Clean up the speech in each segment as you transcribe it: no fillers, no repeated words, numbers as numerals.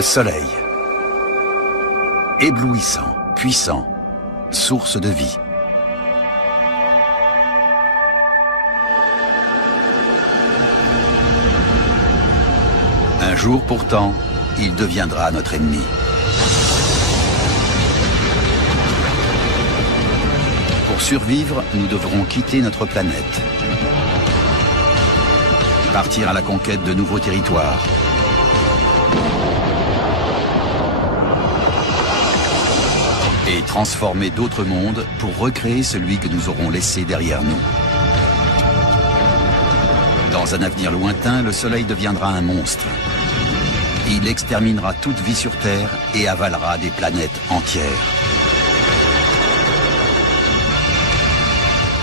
Le Soleil. Éblouissant, puissant, source de vie. Un jour pourtant, il deviendra notre ennemi. Pour survivre, nous devrons quitter notre planète. Partir à la conquête de nouveaux territoires. Et transformer d'autres mondes pour recréer celui que nous aurons laissé derrière nous. Dans un avenir lointain, le Soleil deviendra un monstre. Il exterminera toute vie sur Terre et avalera des planètes entières.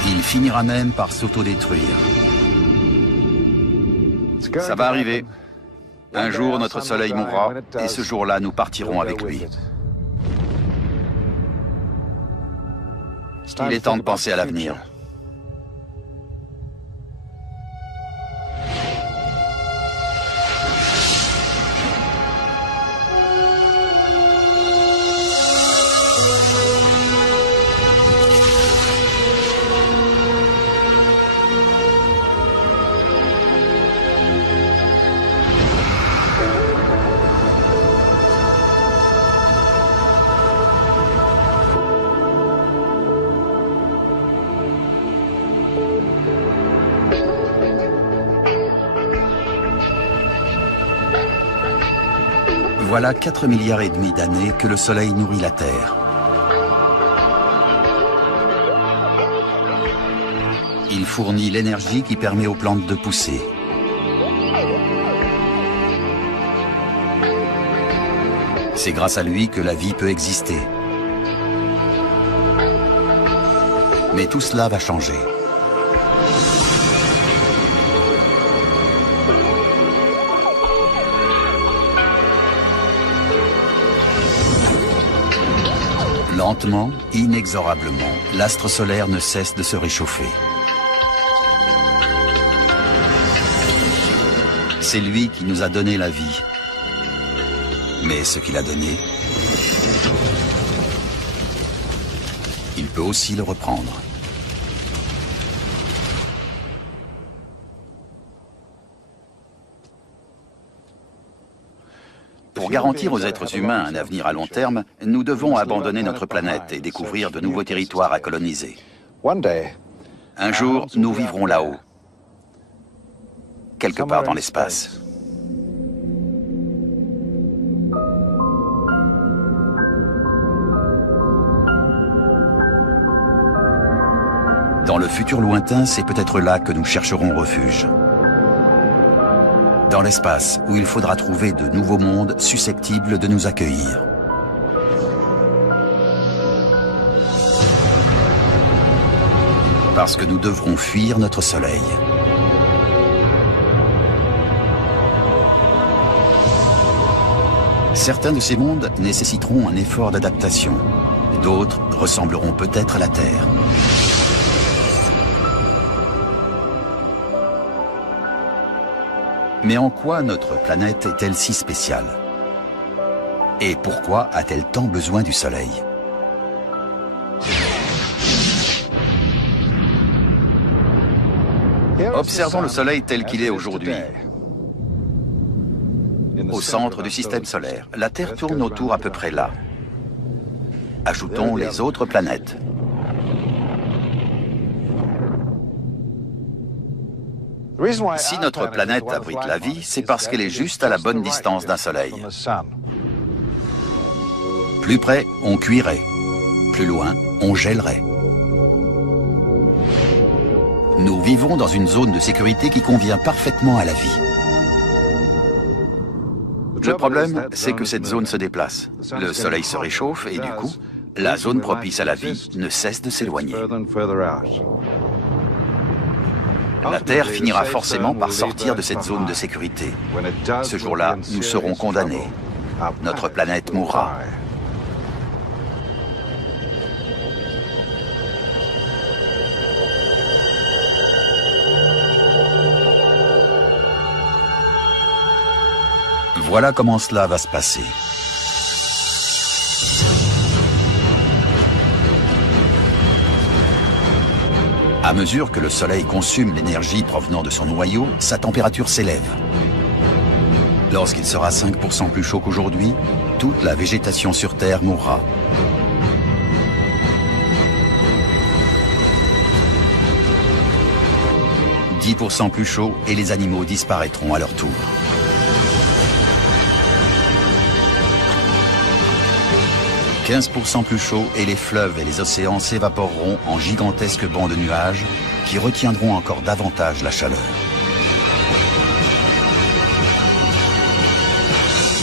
Il finira même par s'autodétruire. Ça va arriver. Un jour, notre Soleil mourra, et ce jour-là, nous partirons avec lui. Il est temps de penser à l'avenir. Voilà 4,5 milliards d'années que le Soleil nourrit la Terre. Il fournit l'énergie qui permet aux plantes de pousser. C'est grâce à lui que la vie peut exister. Mais tout cela va changer. Lentement, inexorablement, l'astre solaire ne cesse de se réchauffer. C'est lui qui nous a donné la vie. Mais ce qu'il a donné, il peut aussi le reprendre. Pour garantir aux êtres humains un avenir à long terme, nous devons abandonner notre planète et découvrir de nouveaux territoires à coloniser. Un jour, nous vivrons là-haut, quelque part dans l'espace. Dans le futur lointain, c'est peut-être là que nous chercherons refuge. Dans l'espace, où il faudra trouver de nouveaux mondes susceptibles de nous accueillir. Parce que nous devrons fuir notre Soleil. Certains de ces mondes nécessiteront un effort d'adaptation. D'autres ressembleront peut-être à la Terre. Mais en quoi notre planète est-elle si spéciale? Et pourquoi a-t-elle tant besoin du Soleil? Observons le Soleil tel qu'il est aujourd'hui. Au centre du système solaire, la Terre tourne autour à peu près là. Ajoutons les autres planètes. Si notre planète abrite la vie, c'est parce qu'elle est juste à la bonne distance d'un Soleil. Plus près, on cuirait. Plus loin, on gèlerait. Nous vivons dans une zone de sécurité qui convient parfaitement à la vie. Le problème, c'est que cette zone se déplace. Le Soleil se réchauffe et du coup, la zone propice à la vie ne cesse de s'éloigner. La Terre finira forcément par sortir de cette zone de sécurité. Ce jour-là, nous serons condamnés. Notre planète mourra. Voilà comment cela va se passer. À mesure que le Soleil consomme l'énergie provenant de son noyau, sa température s'élève. Lorsqu'il sera 5% plus chaud qu'aujourd'hui, toute la végétation sur Terre mourra. « 10% plus chaud et les animaux disparaîtront à leur tour. « 15% plus chaud et les fleuves et les océans s'évaporeront en gigantesques bancs de nuages qui retiendront encore davantage la chaleur.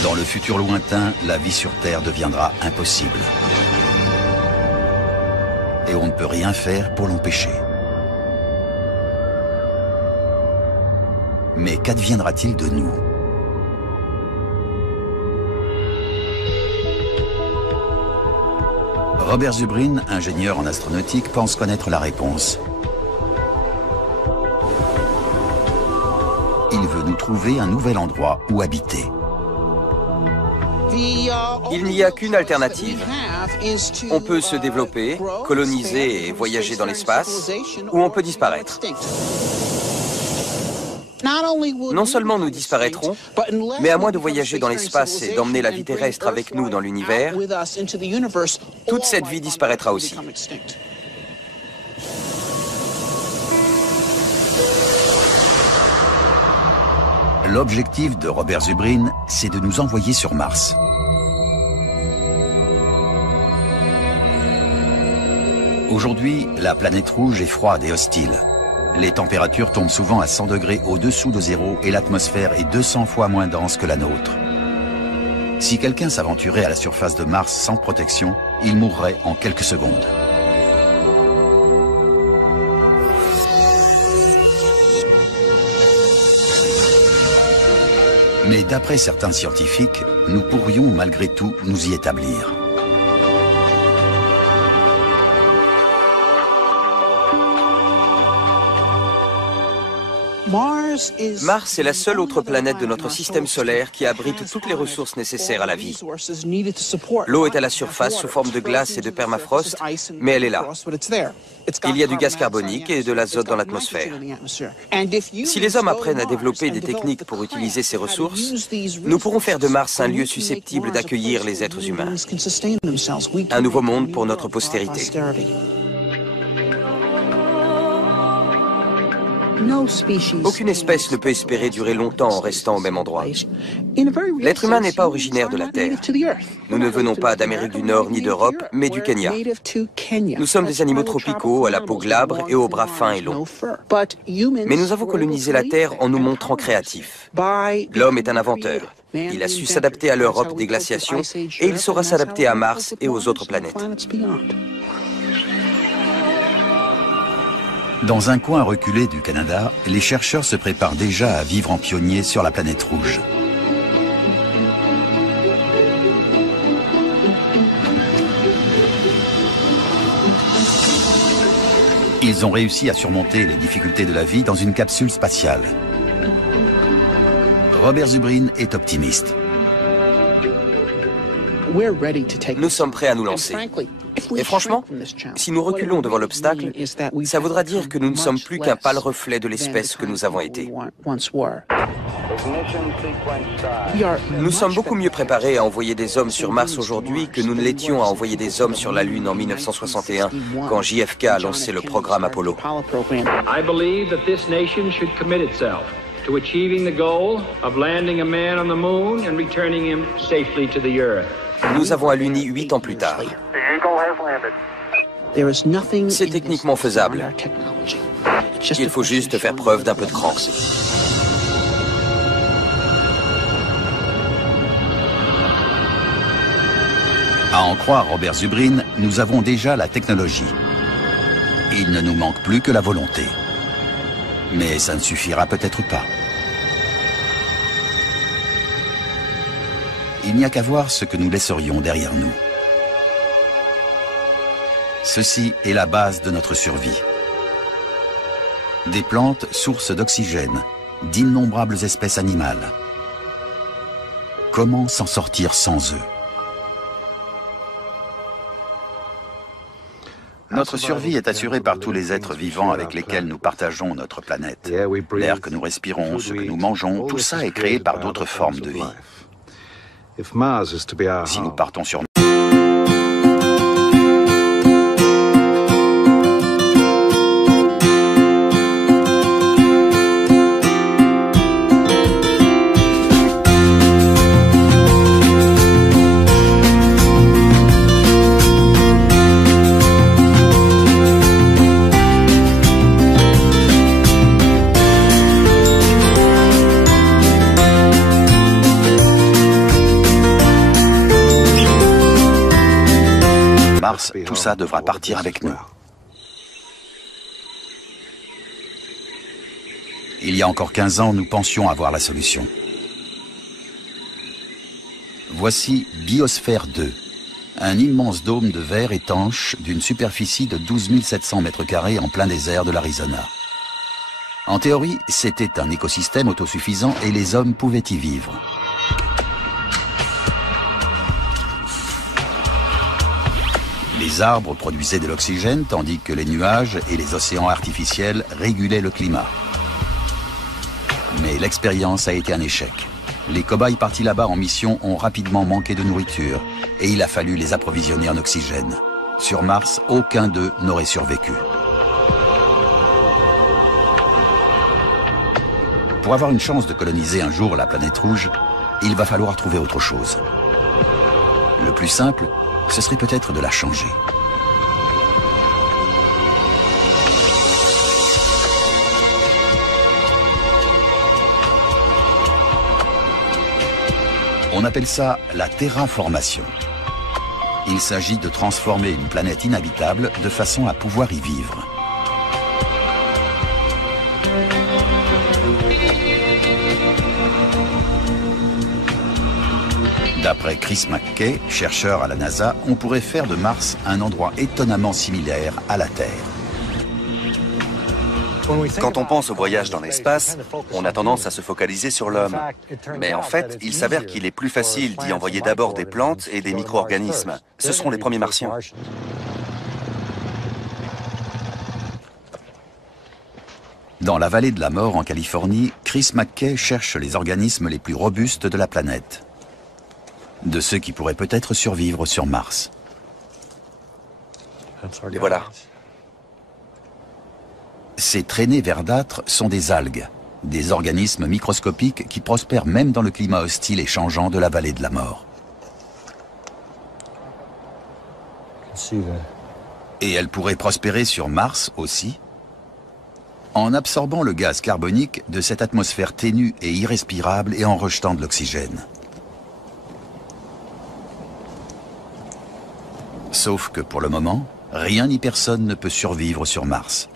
Dans le futur lointain, la vie sur Terre deviendra impossible. Et on ne peut rien faire pour l'empêcher. Mais qu'adviendra-t-il de nous ? Robert Zubrin, ingénieur en astronautique, pense connaître la réponse. Il veut nous trouver un nouvel endroit où habiter. Il n'y a qu'une alternative. On peut se développer, coloniser et voyager dans l'espace, ou on peut disparaître. Non seulement nous disparaîtrons, mais à moins de voyager dans l'espace et d'emmener la vie terrestre avec nous dans l'univers, toute cette vie disparaîtra aussi. L'objectif de Robert Zubrin, c'est de nous envoyer sur Mars. Aujourd'hui, la planète rouge est froide et hostile. Les températures tombent souvent à 100 degrés au-dessous de zéro et l'atmosphère est 200 fois moins dense que la nôtre. Si quelqu'un s'aventurait à la surface de Mars sans protection, il mourrait en quelques secondes. Mais d'après certains scientifiques, nous pourrions malgré tout nous y établir. Mars est la seule autre planète de notre système solaire qui abrite toutes les ressources nécessaires à la vie. L'eau est à la surface sous forme de glace et de permafrost, mais elle est là. Il y a du gaz carbonique et de l'azote dans l'atmosphère. Si les hommes apprennent à développer des techniques pour utiliser ces ressources, nous pourrons faire de Mars un lieu susceptible d'accueillir les êtres humains. Un nouveau monde pour notre postérité. Aucune espèce ne peut espérer durer longtemps en restant au même endroit. L'être humain n'est pas originaire de la Terre. Nous ne venons pas d'Amérique du Nord ni d'Europe, mais du Kenya. Nous sommes des animaux tropicaux à la peau glabre et aux bras fins et longs. Mais nous avons colonisé la Terre en nous montrant créatifs. L'homme est un inventeur. Il a su s'adapter à l'Europe des glaciations et il saura s'adapter à Mars et aux autres planètes. Dans un coin reculé du Canada, les chercheurs se préparent déjà à vivre en pionniers sur la planète rouge. Ils ont réussi à surmonter les difficultés de la vie dans une capsule spatiale. Robert Zubrin est optimiste. Nous sommes prêts à nous lancer. Et franchement, si nous reculons devant l'obstacle, ça voudra dire que nous ne sommes plus qu'un pâle reflet de l'espèce que nous avons été. Nous sommes beaucoup mieux préparés à envoyer des hommes sur Mars aujourd'hui que nous ne l'étions à envoyer des hommes sur la Lune en 1961, quand JFK a lancé le programme Apollo. To achieving the goal of landing a man on the moon and returning him safely to the Earth. Nous avons à l'Uni 8 ans plus tard. C'est techniquement faisable. Il faut juste faire preuve d'un peu de cran. À en croire Robert Zubrin, nous avons déjà la technologie. Il ne nous manque plus que la volonté. Mais ça ne suffira peut-être pas. Il n'y a qu'à voir ce que nous laisserions derrière nous. Ceci est la base de notre survie. Des plantes, sources d'oxygène, d'innombrables espèces animales. comment s'en sortir sans eux? Notre survie est assurée par tous les êtres vivants avec lesquels nous partageons notre planète. L'air que nous respirons, ce que nous mangeons, tout ça est créé par d'autres formes de vie. Si nous partons sur Mars, tout ça devra partir avec nous. Il y a encore 15 ans, nous pensions avoir la solution. Voici Biosphère 2, un immense dôme de verre étanche d'une superficie de 12 700 mètres carrés en plein désert de l'Arizona. En théorie, c'était un écosystème autosuffisant et les hommes pouvaient y vivre. Les arbres produisaient de l'oxygène tandis que les nuages et les océans artificiels régulaient le climat. Mais l'expérience a été un échec. Les cobayes partis là-bas en mission ont rapidement manqué de nourriture et il a fallu les approvisionner en oxygène. Sur Mars, aucun d'eux n'aurait survécu. Pour avoir une chance de coloniser un jour la planète rouge, il va falloir trouver autre chose. Le plus simple, ce serait peut-être de la changer. On appelle ça la terraformation. Il s'agit de transformer une planète inhabitable de façon à pouvoir y vivre. D'après Chris McKay, chercheur à la NASA, on pourrait faire de Mars un endroit étonnamment similaire à la Terre. Quand on pense au voyage dans l'espace, on a tendance à se focaliser sur l'homme. Mais en fait, il s'avère qu'il est plus facile d'y envoyer d'abord des plantes et des micro-organismes. Ce seront les premiers martiens. Dans la vallée de la mort en Californie, Chris McKay cherche les organismes les plus robustes de la planète. De ceux qui pourraient peut-être survivre sur Mars. Et voilà. Ces traînées verdâtres sont des algues, des organismes microscopiques qui prospèrent même dans le climat hostile et changeant de la vallée de la mort. Et elles pourraient prospérer sur Mars aussi, en absorbant le gaz carbonique de cette atmosphère ténue et irrespirable et en rejetant de l'oxygène. Sauf que pour le moment, rien ni personne ne peut survivre sur Mars.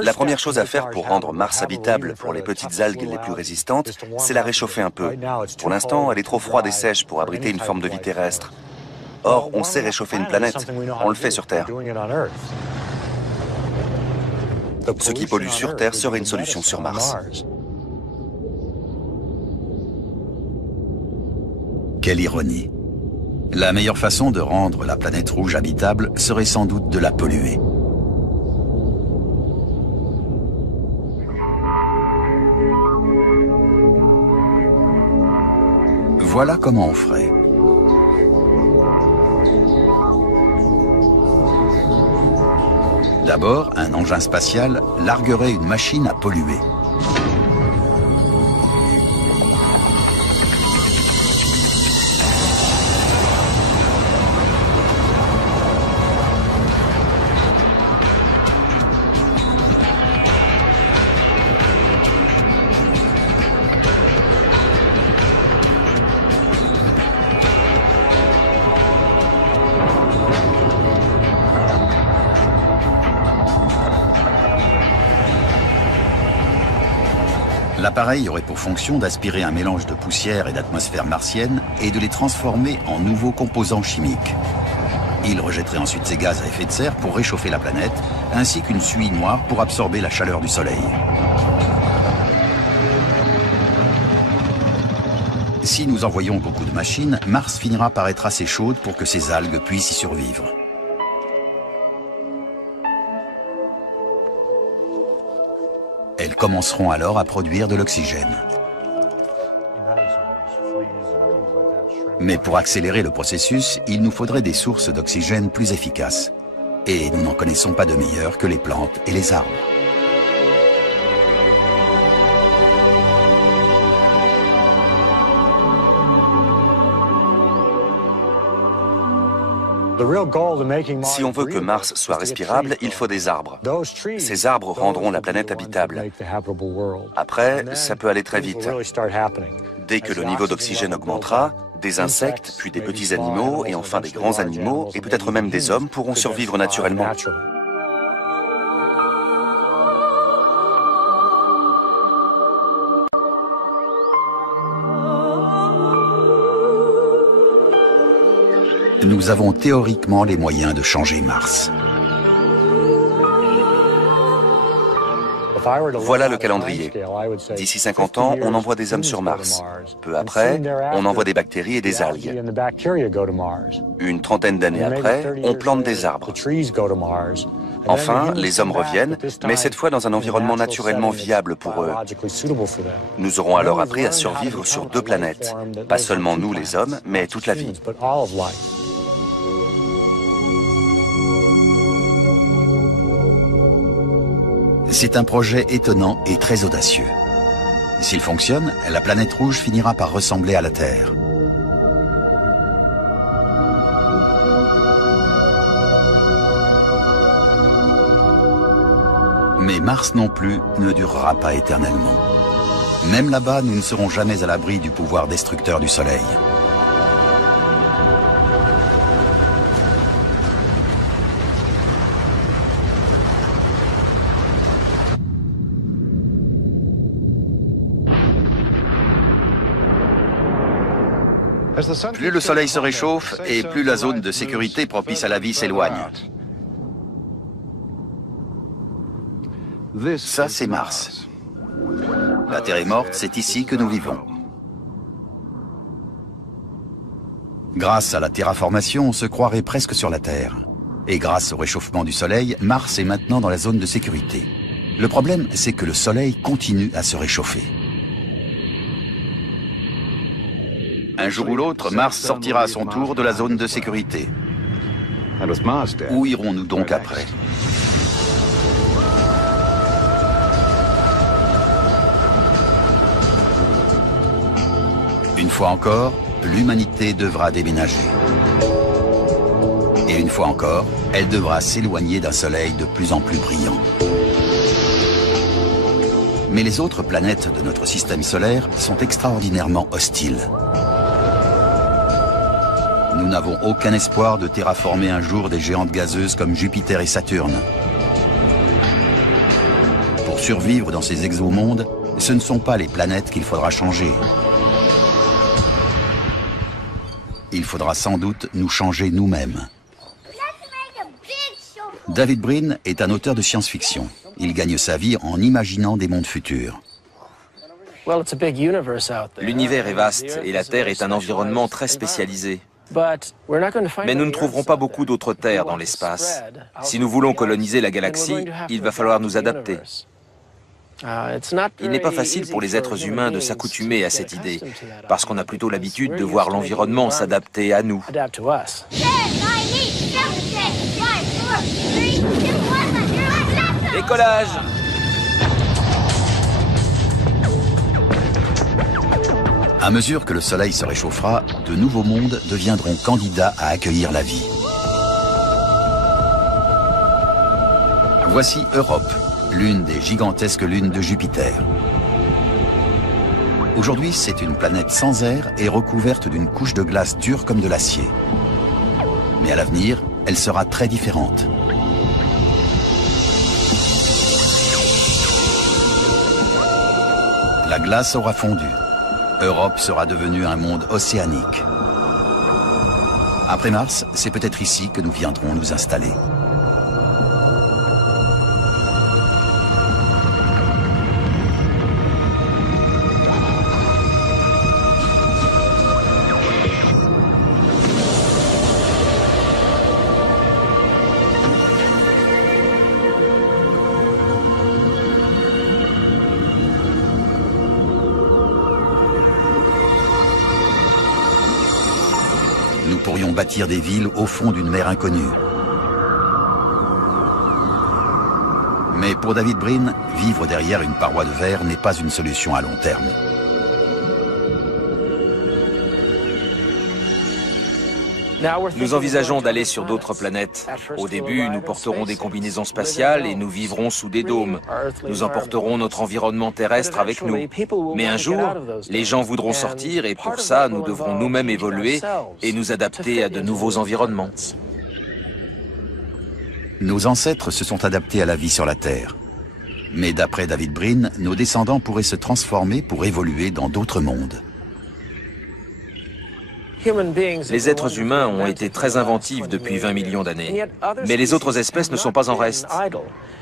La première chose à faire pour rendre Mars habitable pour les petites algues les plus résistantes, c'est la réchauffer un peu. Pour l'instant, elle est trop froide et sèche pour abriter une forme de vie terrestre. Or, on sait réchauffer une planète. On le fait sur Terre. Ce qui pollue sur Terre serait une solution sur Mars. Quelle ironie. La meilleure façon de rendre la planète rouge habitable serait sans doute de la polluer. Voilà comment on ferait. D'abord, un engin spatial larguerait une machine à polluer. L'appareil aurait pour fonction d'aspirer un mélange de poussière et d'atmosphère martienne et de les transformer en nouveaux composants chimiques. Il rejetterait ensuite ces gaz à effet de serre pour réchauffer la planète, ainsi qu'une suie noire pour absorber la chaleur du Soleil. Si nous envoyons beaucoup de machines, Mars finira par être assez chaude pour que ces algues puissent y survivre. Elles commenceront alors à produire de l'oxygène. Mais pour accélérer le processus, il nous faudrait des sources d'oxygène plus efficaces. Et nous n'en connaissons pas de meilleures que les plantes et les arbres. Si on veut que Mars soit respirable, il faut des arbres. Ces arbres rendront la planète habitable. Après, ça peut aller très vite. Dès que le niveau d'oxygène augmentera, des insectes, puis des petits animaux, et enfin des grands animaux, et peut-être même des hommes pourront survivre naturellement. Nous avons théoriquement les moyens de changer Mars. Voilà le calendrier. D'ici 50 ans, on envoie des hommes sur Mars. Peu après, on envoie des bactéries et des algues. Une trentaine d'années après, on plante des arbres. Enfin, les hommes reviennent, mais cette fois dans un environnement naturellement viable pour eux. Nous aurons alors appris à survivre sur 2 planètes. Pas seulement nous les hommes, mais toute la vie. C'est un projet étonnant et très audacieux. S'il fonctionne, la planète rouge finira par ressembler à la Terre. Mais Mars non plus ne durera pas éternellement. Même là-bas, nous ne serons jamais à l'abri du pouvoir destructeur du Soleil. Plus le Soleil se réchauffe et plus la zone de sécurité propice à la vie s'éloigne. Ça, c'est Mars. La Terre est morte, c'est ici que nous vivons. Grâce à la terraformation, on se croirait presque sur la Terre. Et grâce au réchauffement du Soleil, Mars est maintenant dans la zone de sécurité. Le problème, c'est que le Soleil continue à se réchauffer. Un jour ou l'autre, Mars sortira à son tour de la zone de sécurité. Où irons-nous donc après? Une fois encore, l'humanité devra déménager. Et une fois encore, elle devra s'éloigner d'un soleil de plus en plus brillant. Mais les autres planètes de notre système solaire sont extraordinairement hostiles. Nous n'avons aucun espoir de terraformer un jour des géantes gazeuses comme Jupiter et Saturne. Pour survivre dans ces exomondes, ce ne sont pas les planètes qu'il faudra changer. Il faudra sans doute nous changer nous-mêmes. David Brin est un auteur de science-fiction. Il gagne sa vie en imaginant des mondes futurs. L'univers est vaste et la Terre est un environnement très spécialisé. Mais nous ne trouverons pas beaucoup d'autres terres dans l'espace. Si nous voulons coloniser la galaxie, il va falloir nous adapter. Il n'est pas facile pour les êtres humains de s'accoutumer à cette idée, parce qu'on a plutôt l'habitude de voir l'environnement s'adapter à nous. Décollage! À mesure que le Soleil se réchauffera, de nouveaux mondes deviendront candidats à accueillir la vie. Voici Europe, l'une des gigantesques lunes de Jupiter. Aujourd'hui, c'est une planète sans air et recouverte d'une couche de glace dure comme de l'acier. Mais à l'avenir, elle sera très différente. La glace aura fondu. Europe sera devenue un monde océanique. Après Mars, c'est peut-être ici que nous viendrons nous installer. pourrions bâtir des villes au fond d'une mer inconnue. Mais pour David Brin, vivre derrière une paroi de verre n'est pas une solution à long terme. Nous envisageons d'aller sur d'autres planètes. Au début, nous porterons des combinaisons spatiales et nous vivrons sous des dômes. Nous emporterons notre environnement terrestre avec nous. Mais un jour, les gens voudront sortir et pour ça, nous devrons nous-mêmes évoluer et nous adapter à de nouveaux environnements. Nos ancêtres se sont adaptés à la vie sur la Terre. Mais d'après David Brin, nos descendants pourraient se transformer pour évoluer dans d'autres mondes. Les êtres humains ont été très inventifs depuis 20 millions d'années. Mais les autres espèces ne sont pas en reste.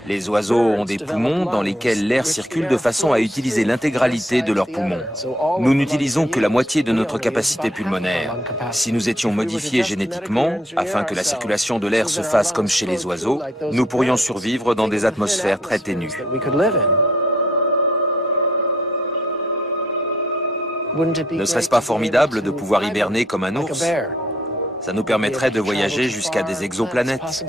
Les oiseaux ont des poumons dans lesquels l'air circule de façon à utiliser l'intégralité de leurs poumons. Nous n'utilisons que la moitié de notre capacité pulmonaire. Si nous étions modifiés génétiquement, afin que la circulation de l'air se fasse comme chez les oiseaux, nous pourrions survivre dans des atmosphères très ténues. Ne serait-ce pas formidable de pouvoir hiberner comme un ours? Ça nous permettrait de voyager jusqu'à des exoplanètes.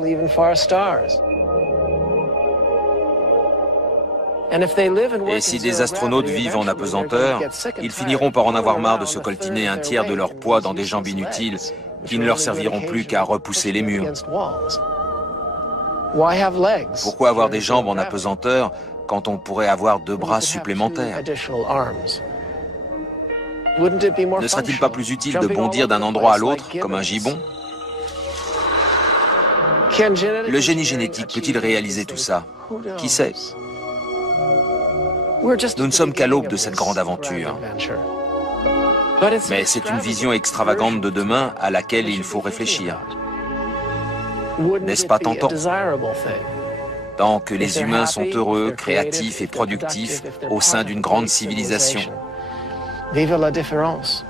Et si des astronautes vivent en apesanteur, ils finiront par en avoir marre de se coltiner un tiers de leur poids dans des jambes inutiles qui ne leur serviront plus qu'à repousser les murs. Pourquoi avoir des jambes en apesanteur quand on pourrait avoir 2 bras supplémentaires? Ne serait-il pas plus utile de bondir d'un endroit à l'autre, comme un gibbon? Le génie génétique peut-il réaliser tout ça? Qui sait? Nous ne sommes qu'à l'aube de cette grande aventure. Mais c'est une vision extravagante de demain à laquelle il faut réfléchir. N'est-ce pas tentant? Tant que les humains sont heureux, créatifs et productifs au sein d'une grande civilisation. Vive la différence.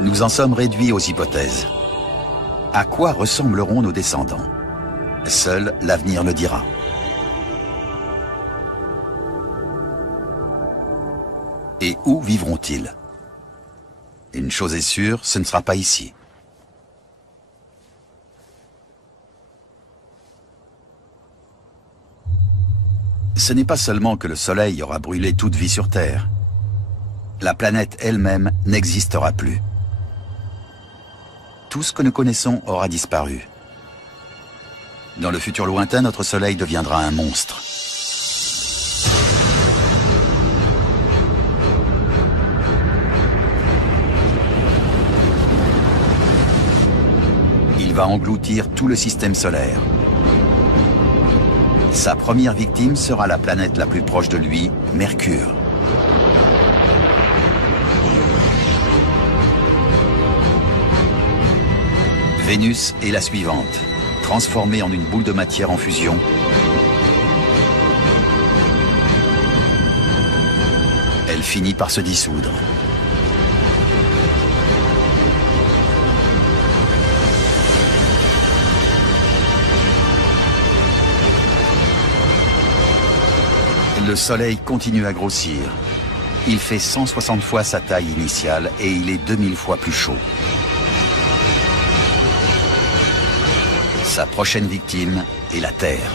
Nous en sommes réduits aux hypothèses. À quoi ressembleront nos descendants? Seul l'avenir le dira. Et où vivront-ils? Une chose est sûre, ce ne sera pas ici. Ce n'est pas seulement que le Soleil aura brûlé toute vie sur Terre. La planète elle-même n'existera plus. Tout ce que nous connaissons aura disparu. Dans le futur lointain, notre Soleil deviendra un monstre. Il va engloutir tout le système solaire. Sa première victime sera la planète la plus proche de lui, Mercure. Vénus est la suivante, transformée en une boule de matière en fusion. Elle finit par se dissoudre. Le Soleil continue à grossir. Il fait 160 fois sa taille initiale et il est 2000 fois plus chaud. Sa prochaine victime est la Terre.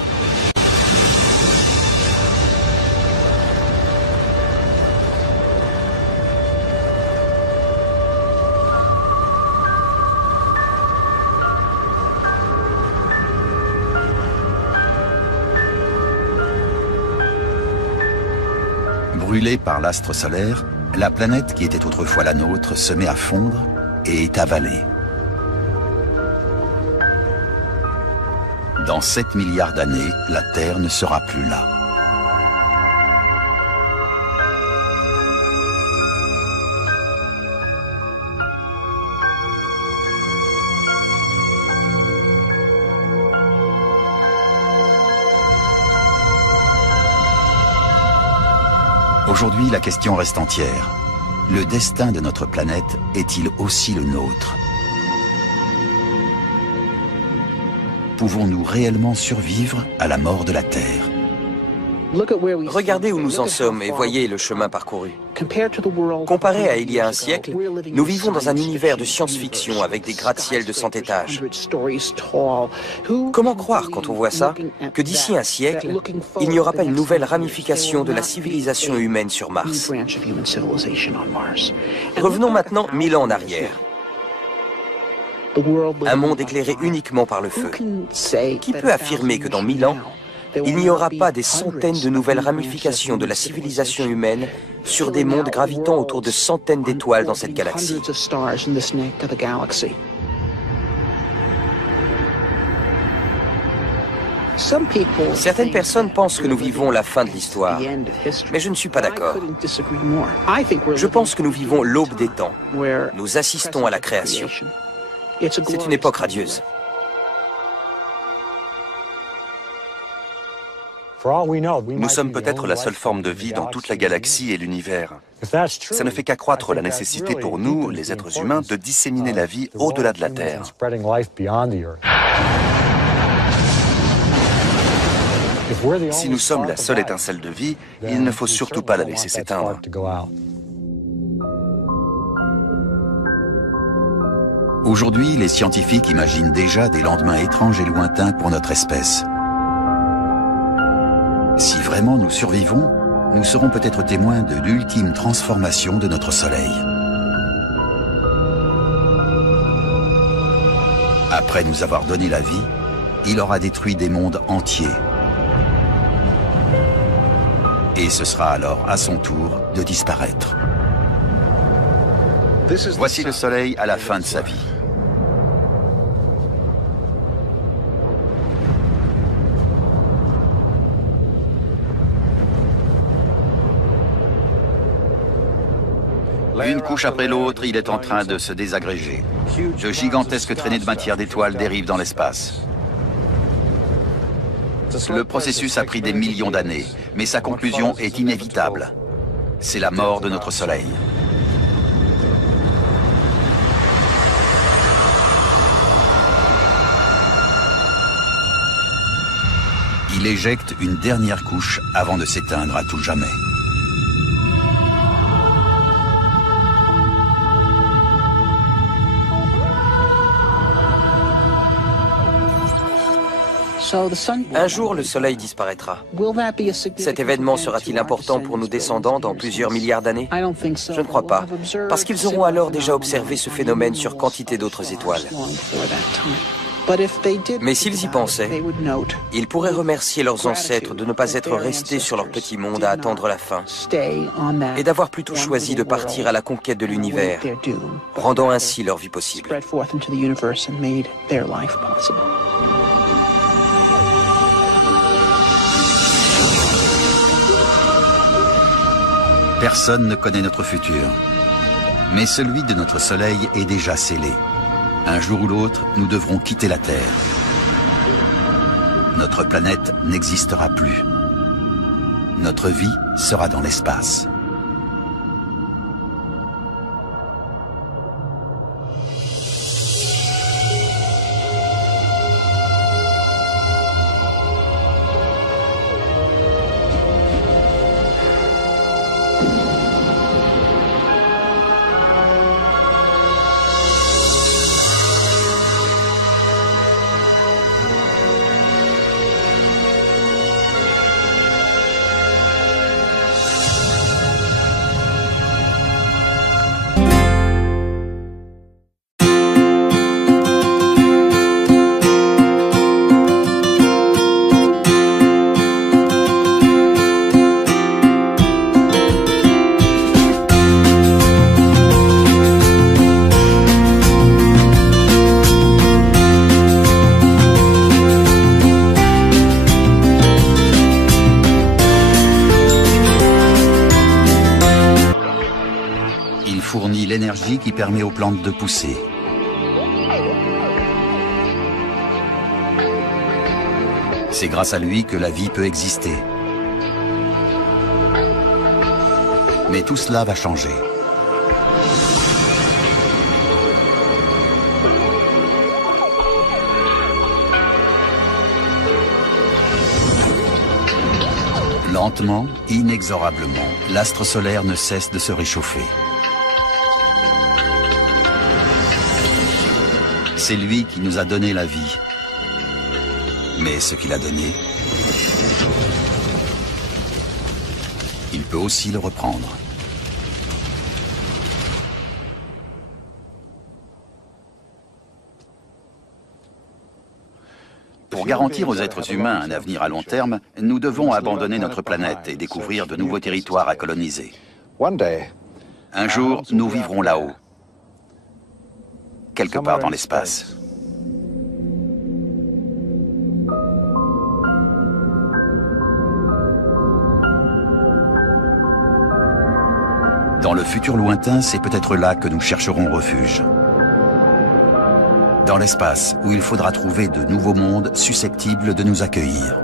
Brûlée par l'astre solaire, la planète qui était autrefois la nôtre se met à fondre et est avalée. Dans 7 milliards d'années, la Terre ne sera plus là. Aujourd'hui, la question reste entière. Le destin de notre planète est-il aussi le nôtre? Pouvons-nous réellement survivre à la mort de la Terre? Regardez où nous en sommes et voyez le chemin parcouru. Comparé à il y a un siècle, nous vivons dans un univers de science-fiction avec des gratte-ciel de 100 étages. Comment croire, quand on voit ça, que d'ici un siècle, il n'y aura pas une nouvelle ramification de la civilisation humaine sur Mars? Revenons maintenant 1000 ans en arrière. Un monde éclairé uniquement par le feu. Qui peut affirmer que dans 1000 ans, il n'y aura pas des centaines de nouvelles ramifications de la civilisation humaine sur des mondes gravitant autour de centaines d'étoiles dans cette galaxie? Certaines personnes pensent que nous vivons la fin de l'histoire, mais je ne suis pas d'accord. Je pense que nous vivons l'aube des temps. Nous assistons à la création. C'est une époque radieuse. Nous sommes peut-être la seule forme de vie dans toute la galaxie et l'univers. Ça ne fait qu'accroître la nécessité pour nous, les êtres humains, de disséminer la vie au-delà de la Terre. Si nous sommes la seule étincelle de vie, il ne faut surtout pas la laisser s'éteindre. Aujourd'hui, les scientifiques imaginent déjà des lendemains étranges et lointains pour notre espèce. Si vraiment nous survivons, nous serons peut-être témoins de l'ultime transformation de notre Soleil. Après nous avoir donné la vie, il aura détruit des mondes entiers. Et ce sera alors à son tour de disparaître. Voici le Soleil à la fin de sa vie. Une couche après l'autre, il est en train de se désagréger. De gigantesques traînées de matière d'étoiles dérivent dans l'espace. Le processus a pris des millions d'années, mais sa conclusion est inévitable. C'est la mort de notre Soleil. Il éjecte une dernière couche avant de s'éteindre à tout jamais. Un jour, le Soleil disparaîtra. Cet événement sera-t-il important pour nos descendants dans plusieurs milliards d'années? Je ne crois pas, parce qu'ils auront alors déjà observé ce phénomène sur quantité d'autres étoiles. Mais s'ils y pensaient, ils pourraient remercier leurs ancêtres de ne pas être restés sur leur petit monde à attendre la fin et d'avoir plutôt choisi de partir à la conquête de l'univers, rendant ainsi leur vie possible. Personne ne connaît notre futur, mais celui de notre Soleil est déjà scellé. Un jour ou l'autre, nous devrons quitter la Terre. Notre planète n'existera plus. Notre vie sera dans l'espace. L'énergie qui permet aux plantes de pousser. C'est grâce à lui que la vie peut exister. Mais tout cela va changer. Lentement, inexorablement, l'astre solaire ne cesse de se réchauffer. C'est lui qui nous a donné la vie. Mais ce qu'il a donné, il peut aussi le reprendre. Pour garantir aux êtres humains un avenir à long terme, nous devons abandonner notre planète et découvrir de nouveaux territoires à coloniser. Un jour, nous vivrons là-haut, quelque part dans l'espace. Dans le futur lointain, c'est peut-être là que nous chercherons refuge. Dans l'espace, où il faudra trouver de nouveaux mondes susceptibles de nous accueillir.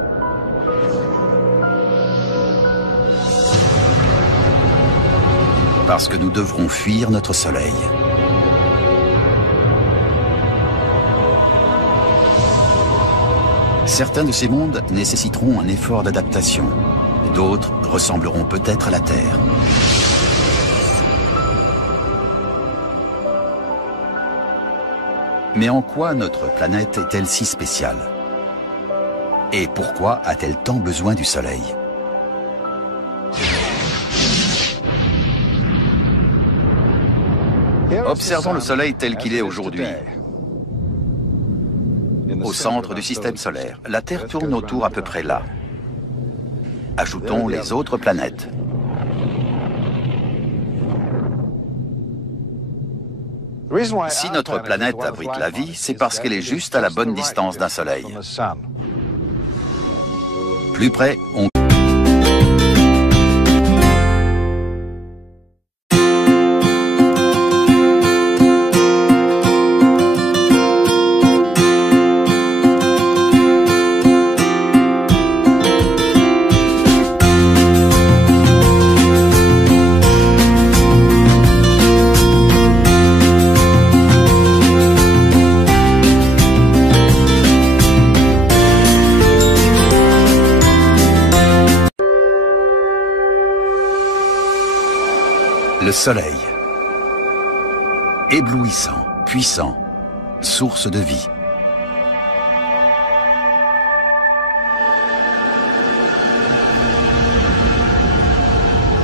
Parce que nous devrons fuir notre soleil. Certains de ces mondes nécessiteront un effort d'adaptation. D'autres ressembleront peut-être à la Terre. Mais en quoi notre planète est-elle si spéciale? Et pourquoi a-t-elle tant besoin du Soleil? Observons le Soleil tel qu'il est aujourd'hui. Au centre du système solaire, la Terre tourne autour à peu près là. Ajoutons les autres planètes. Si notre planète abrite la vie, c'est parce qu'elle est juste à la bonne distance d'un Soleil. Plus près, on... Le Soleil. Éblouissant, puissant, source de vie.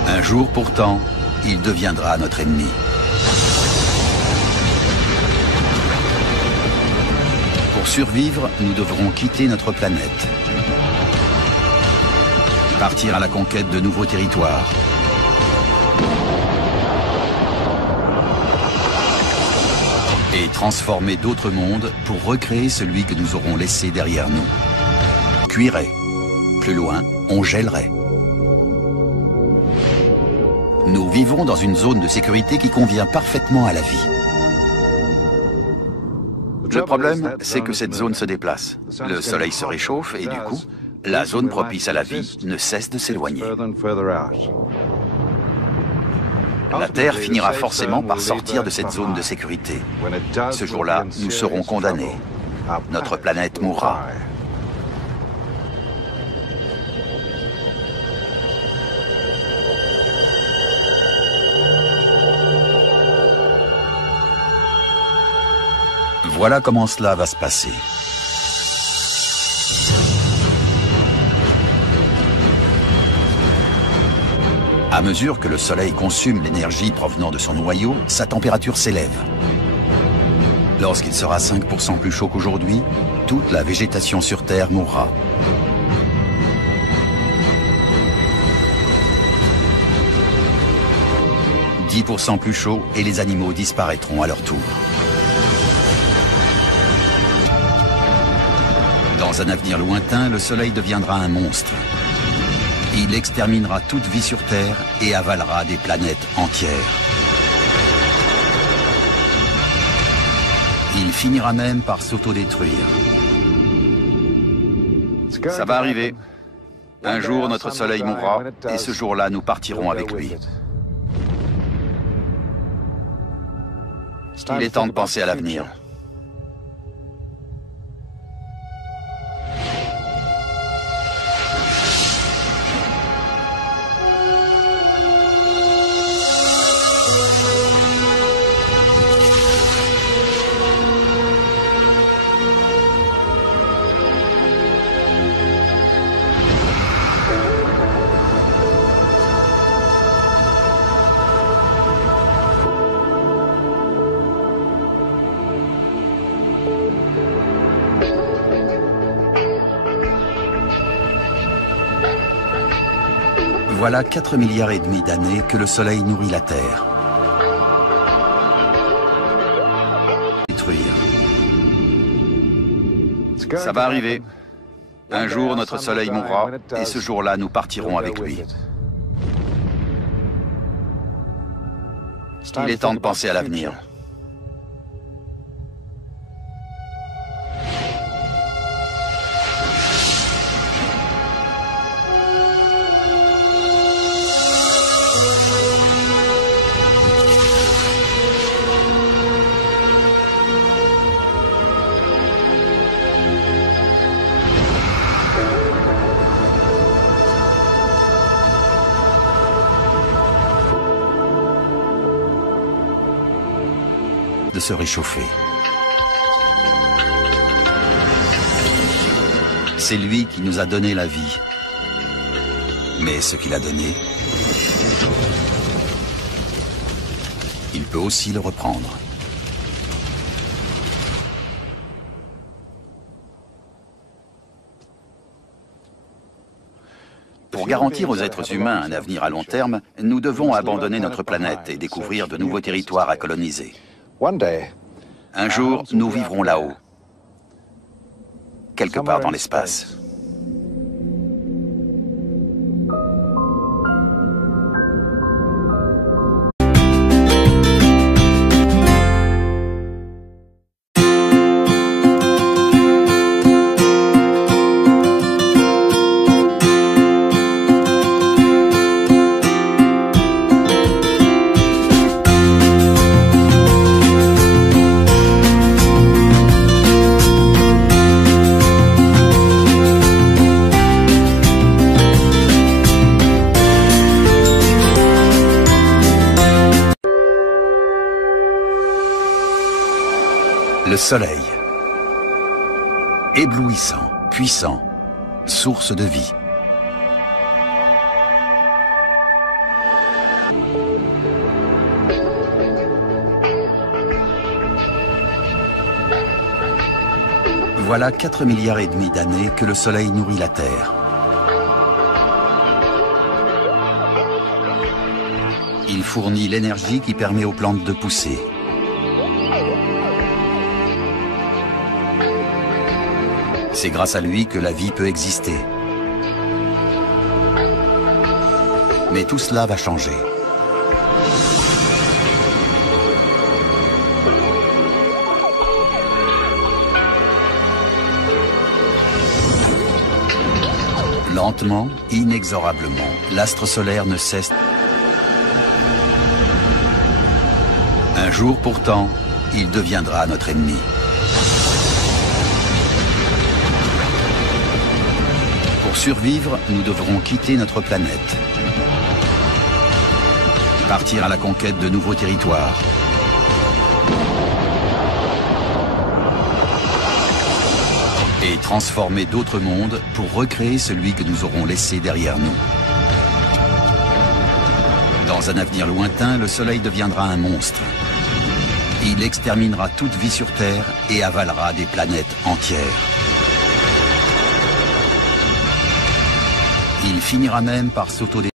Un jour pourtant, il deviendra notre ennemi. Pour survivre, nous devrons quitter notre planète. Partir à la conquête de nouveaux territoires. Et transformer d'autres mondes pour recréer celui que nous aurons laissé derrière nous. Cuirait. Plus loin, on gèlerait. Nous vivons dans une zone de sécurité qui convient parfaitement à la vie. Le problème, c'est que cette zone se déplace. Le Soleil se réchauffe et du coup, la zone propice à la vie ne cesse de s'éloigner. La Terre finira forcément par sortir de cette zone de sécurité. Ce jour-là, nous serons condamnés. Notre planète mourra. Voilà comment cela va se passer. À mesure que le Soleil consomme l'énergie provenant de son noyau, sa température s'élève. Lorsqu'il sera 5% plus chaud qu'aujourd'hui, toute la végétation sur Terre mourra. « 10% plus chaud et les animaux disparaîtront à leur tour. Dans un avenir lointain, le Soleil deviendra un monstre. Il exterminera toute vie sur Terre et avalera des planètes entières. Il finira même par s'autodétruire. Ça va arriver. Un jour, notre Soleil mourra, et ce jour-là, nous partirons avec lui. Il est temps de penser à l'avenir. Voilà 4,5 milliards d'années que le Soleil nourrit la Terre. Détruire. Ça va arriver. Un jour, notre Soleil mourra, et ce jour-là, nous partirons avec lui. Il est temps de penser à l'avenir. De se réchauffer. C'est lui qui nous a donné la vie. Mais ce qu'il a donné, il peut aussi le reprendre. Pour garantir aux êtres humains un avenir à long terme, nous devons abandonner notre planète et découvrir de nouveaux territoires à coloniser. Un jour, nous vivrons là-haut, quelque part dans l'espace. Le Soleil. Éblouissant, puissant, source de vie. Voilà 4,5 milliards d'années que le Soleil nourrit la Terre. Il fournit l'énergie qui permet aux plantes de pousser. C'est grâce à lui que la vie peut exister. Mais tout cela va changer. Lentement, inexorablement, l'astre solaire ne cesse. Un jour pourtant, il deviendra notre ennemi. Pour survivre, nous devrons quitter notre planète. Partir à la conquête de nouveaux territoires. Et transformer d'autres mondes pour recréer celui que nous aurons laissé derrière nous. Dans un avenir lointain, le Soleil deviendra un monstre. Il exterminera toute vie sur Terre et avalera des planètes entières. Il finira même par s'auto-détruire.